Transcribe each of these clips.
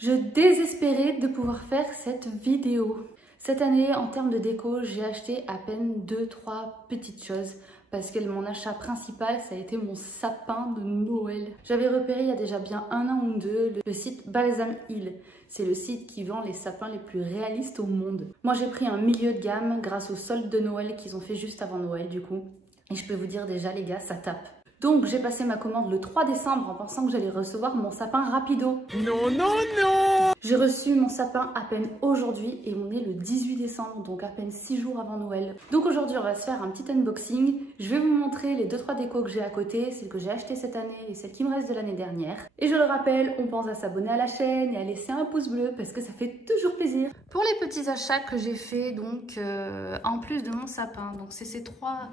Je désespérais de pouvoir faire cette vidéo. Cette année, en termes de déco, j'ai acheté à peine 2-3 petites choses parce que mon achat principal, ça a été mon sapin de Noël. J'avais repéré il y a déjà bien un an ou deux le site Balsam Hill. C'est le site qui vend les sapins les plus réalistes au monde. Moi, j'ai pris un milieu de gamme grâce aux soldes de Noël qu'ils ont fait juste avant Noël du coup. Et je peux vous dire déjà les gars, ça tape. Donc j'ai passé ma commande le 3 décembre en pensant que j'allais recevoir mon sapin rapido. Non, non, non! J'ai reçu mon sapin à peine aujourd'hui et on est le 18 décembre, donc à peine 6 jours avant Noël. Donc aujourd'hui on va se faire un petit unboxing. Je vais vous montrer les 2-3 décos que j'ai à côté, celles que j'ai achetées cette année et celles qui me restent de l'année dernière. Et je le rappelle, on pense à s'abonner à la chaîne et à laisser un pouce bleu parce que ça fait toujours plaisir. Pour les petits achats que j'ai fait donc en plus de mon sapin, donc c'est ces trois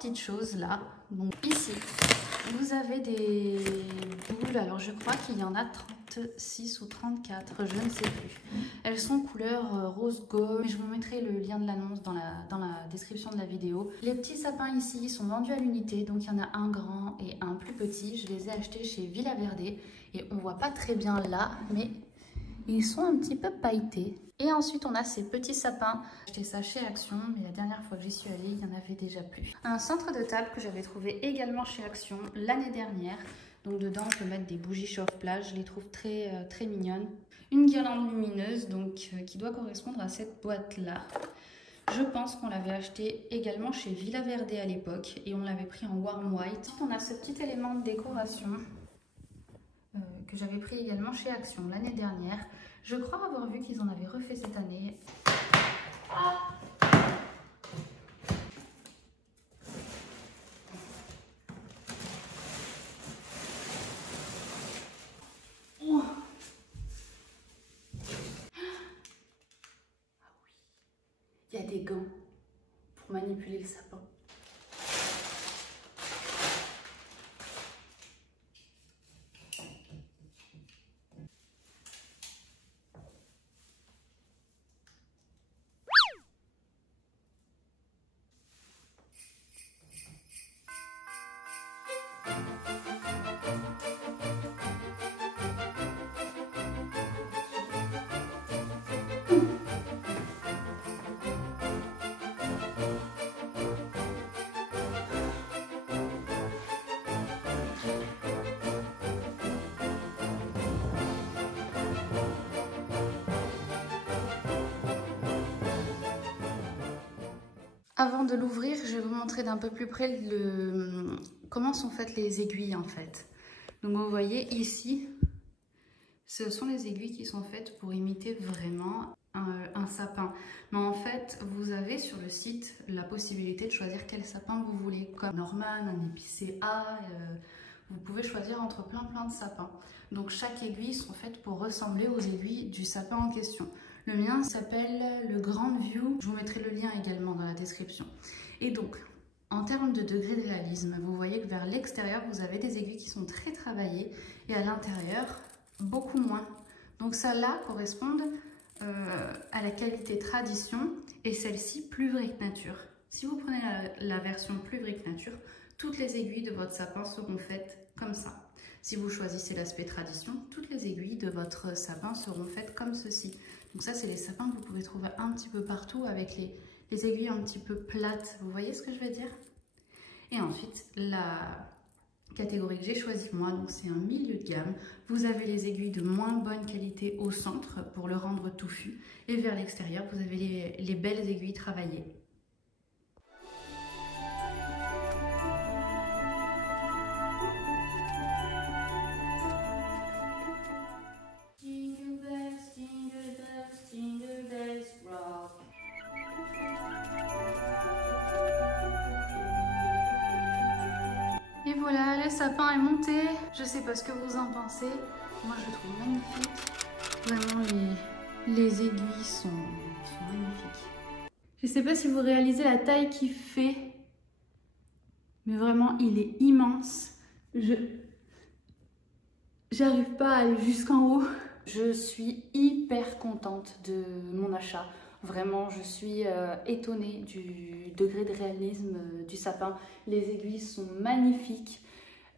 petites choses là. Donc ici, vous avez des boules, alors je crois qu'il y en a 36 ou 34, je ne sais plus. Elles sont couleur rose gomme, je vous mettrai le lien de l'annonce dans la description de la vidéo. Les petits sapins ici sont vendus à l'unité, donc il y en a un grand et un plus petit. Je les ai achetés chez Villa Verde et on voit pas très bien là, mais ils sont un petit peu pailletés. Et ensuite, on a ces petits sapins. J'ai acheté ça chez Action, mais la dernière fois que j'y suis allée, il n'y en avait déjà plus. Un centre de table que j'avais trouvé également chez Action l'année dernière. Donc dedans, on peut mettre des bougies chauffe-plage. Je les trouve très mignonnes. Une guirlande lumineuse, donc qui doit correspondre à cette boîte-là. Je pense qu'on l'avait acheté également chez Villa Verde à l'époque. Et on l'avait pris en warm white. Ensuite, on a ce petit élément de décoration que j'avais pris également chez Action l'année dernière. Je crois avoir vu qu'ils en avaient refait cette année. Ah, oh. Ah oui, il y a des gants pour manipuler le sapin. Avant de l'ouvrir, je vais vous montrer d'un peu plus près comment sont faites les aiguilles en fait. Donc vous voyez ici, ce sont les aiguilles qui sont faites pour imiter vraiment un sapin. Mais en fait, vous avez sur le site la possibilité de choisir quel sapin vous voulez. Comme Norman, un épicéa, vous pouvez choisir entre plein de sapins. Donc chaque aiguille sont faites pour ressembler aux aiguilles du sapin en question. Le mien s'appelle le Grand View, je vous mettrai le lien également dans la description. Et donc, en termes de degré de réalisme, vous voyez que vers l'extérieur, vous avez des aiguilles qui sont très travaillées et à l'intérieur, beaucoup moins. Donc celles-là correspondent à la qualité tradition et celle-ci plus vraie que nature. Si vous prenez la version plus vraie que nature, toutes les aiguilles de votre sapin seront faites comme ça. Si vous choisissez l'aspect tradition, toutes les aiguilles de votre sapin seront faites comme ceci. Donc ça, c'est les sapins que vous pouvez trouver un petit peu partout avec les aiguilles un petit peu plates. Vous voyez ce que je veux dire? Et ensuite, la catégorie que j'ai choisie moi, donc c'est un milieu de gamme. Vous avez les aiguilles de moins bonne qualité au centre pour le rendre touffu. Et vers l'extérieur, vous avez les belles aiguilles travaillées. Et voilà, le sapin est monté. Je sais pas ce que vous en pensez. Moi, je le trouve magnifique. Vraiment, les aiguilles sont magnifiques. Je sais pas si vous réalisez la taille qu'il fait. Mais vraiment, il est immense. J'arrive pas à aller jusqu'en haut. Je suis hyper contente de mon achat. Vraiment, je suis étonnée du degré de réalisme du sapin. Les aiguilles sont magnifiques.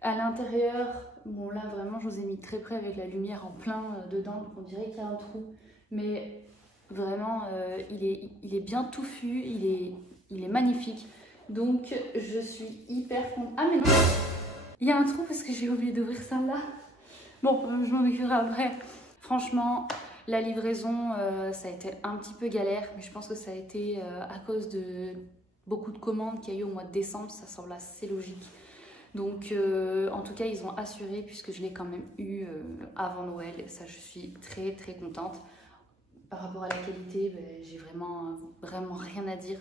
À l'intérieur, bon là vraiment je vous ai mis très près avec la lumière en plein dedans, donc on dirait qu'il y a un trou. Mais vraiment, il est bien touffu, il est magnifique. Donc je suis hyper contente. Ah mais non, il y a un trou parce que j'ai oublié d'ouvrir ça là. Bon, je m'en occuperai après. Franchement, la livraison, ça a été un petit peu galère, mais je pense que ça a été à cause de beaucoup de commandes qu'il y a eu au mois de décembre, ça semble assez logique. Donc en tout cas ils ont assuré puisque je l'ai quand même eu avant Noël, ça je suis très très contente. Par rapport à la qualité, ben, j'ai vraiment rien à dire.